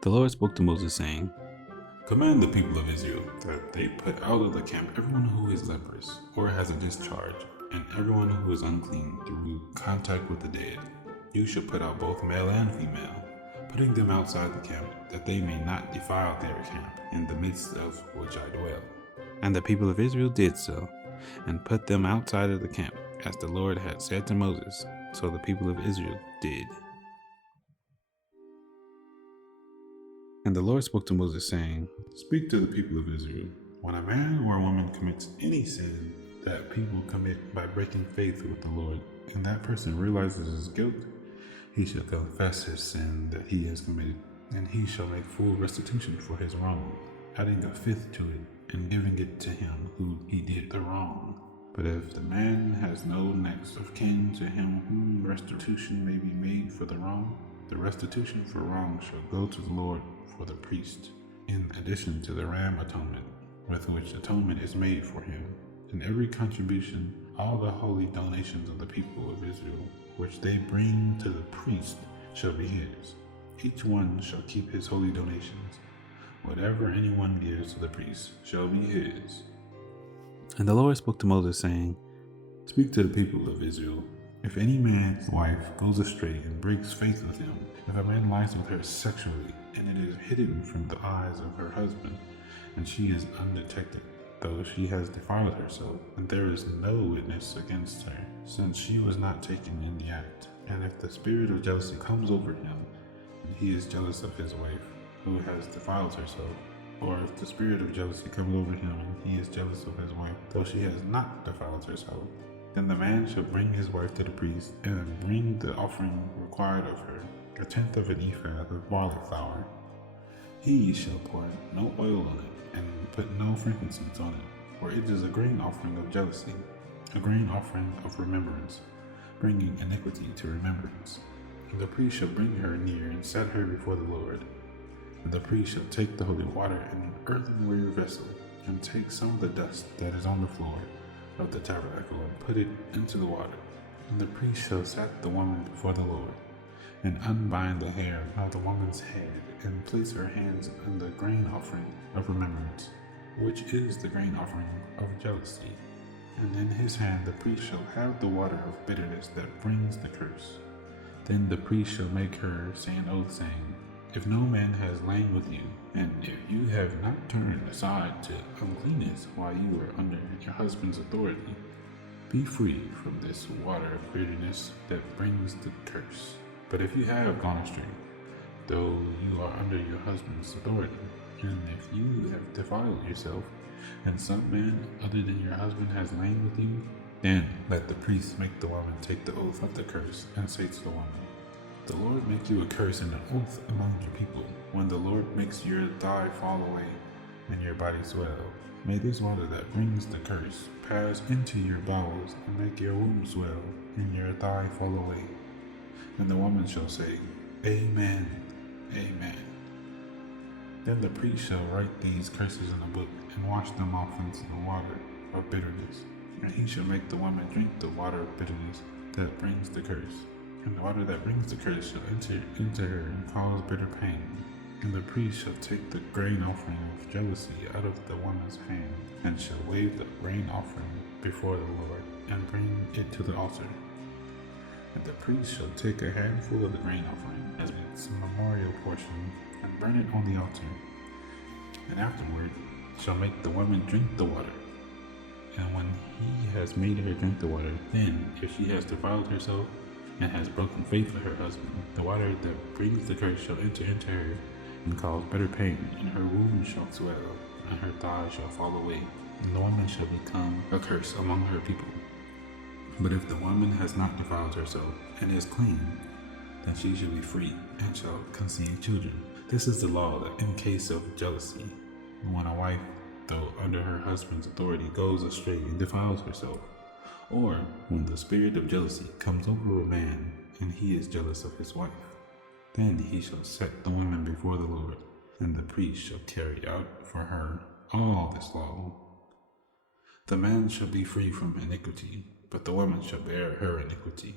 The Lord spoke to Moses, saying, Command the people of Israel that they put out of the camp everyone who is leprous or has a discharge, and everyone who is unclean through contact with the dead. You shall put out both male and female, putting them outside the camp, that they may not defile their camp, in the midst of which I dwell. And the people of Israel did so, and put them outside of the camp, as the Lord had said to Moses. So the people of Israel did. And the Lord spoke to Moses, saying, Speak to the people of Israel. When a man or a woman commits any sin that people commit by breaking faith with the Lord, and that person realizes his guilt, he shall confess his sin that he has committed, and he shall make full restitution for his wrong, adding a fifth to it, and giving it to him who he did the wrong. But if the man has no next of kin to him whom restitution may be made for the wrong, the restitution for wrong shall go to the Lord for the priest, in addition to the ram atonement, with which atonement is made for him. And every contribution, all the holy donations of the people of Israel, which they bring to the priest, shall be his. Each one shall keep his holy donations. Whatever anyone gives to the priest shall be his. And the Lord spoke to Moses, saying, Speak to the people of Israel. If any man's wife goes astray and breaks faith with him, if a man lies with her sexually, and it is hidden from the eyes of her husband, and she is undetected, though she has defiled herself, and there is no witness against her, since she was not taken in the act, and if the spirit of jealousy comes over him, and he is jealous of his wife, who has defiled herself, or if the spirit of jealousy comes over him, and he is jealous of his wife, though she has not defiled herself, then the man shall bring his wife to the priest, and bring the offering required of her, 1/10 of an ephah of barley flour. He shall pour no oil on it, and put no frankincense on it, for it is a grain offering of jealousy, a grain offering of remembrance, bringing iniquity to remembrance. And the priest shall bring her near and set her before the Lord. And the priest shall take the holy water in an earthenware vessel, and take some of the dust that is on the floor of the tabernacle, and put it into the water. And the priest shall set the woman before the Lord, and unbind the hair of the woman's head, and place her hands on the grain offering of remembrance, which is the grain offering of jealousy. And in his hand the priest shall have the water of bitterness that brings the curse. Then the priest shall make her say an oath, saying, If no man has lain with you, and if you have not turned aside to uncleanness while you are under your husband's authority, be free from this water of bitterness that brings the curse. But if you have gone astray, though you are under your husband's authority, and if you have defiled yourself, and some man other than your husband has lain with you, then let the priest make the woman take the oath of the curse, and say to the woman, The Lord make you a curse and an oath among your people, when the Lord makes your thigh fall away, and your body swell. May this water that brings the curse pass into your bowels, and make your womb swell, and your thigh fall away. And the woman shall say, Amen, Amen. Then the priest shall write these curses in a book, and wash them off into the water of bitterness. And he shall make the woman drink the water of bitterness that brings the curse. And the water that brings the curse shall enter into her and cause bitter pain. And the priest shall take the grain offering of jealousy out of the woman's hand, and shall wave the grain offering before the Lord, and bring it to the altar. And the priest shall take a handful of the grain offering as its memorial portion, and burn it on the altar. And afterward shall make the woman drink the water. And when he has made her drink the water, then if she has defiled herself, and has broken faith with her husband, the water that brings the curse shall enter into her, and cause bitter pain, and her womb shall swell, and her thigh shall fall away, and the woman shall become a curse among her people. But if the woman has not defiled herself, and is clean, then she shall be free, and shall conceive children. This is the law that in case of jealousy, when a wife, though under her husband's authority, goes astray and defiles herself, or when the spirit of jealousy comes over a man, and he is jealous of his wife, then he shall set the woman before the Lord, and the priest shall carry out for her all this law. The man shall be free from iniquity, but the woman shall bear her iniquity.